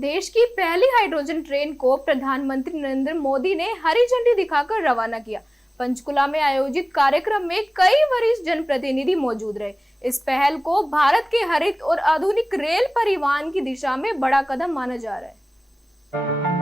देश की पहली हाइड्रोजन ट्रेन को प्रधानमंत्री नरेंद्र मोदी ने हरी झंडी दिखाकर रवाना किया। पंचकुला में आयोजित कार्यक्रम में कई वरिष्ठ जनप्रतिनिधि मौजूद रहे। इस पहल को भारत के हरित और आधुनिक रेल परिवहन की दिशा में बड़ा कदम माना जा रहा है।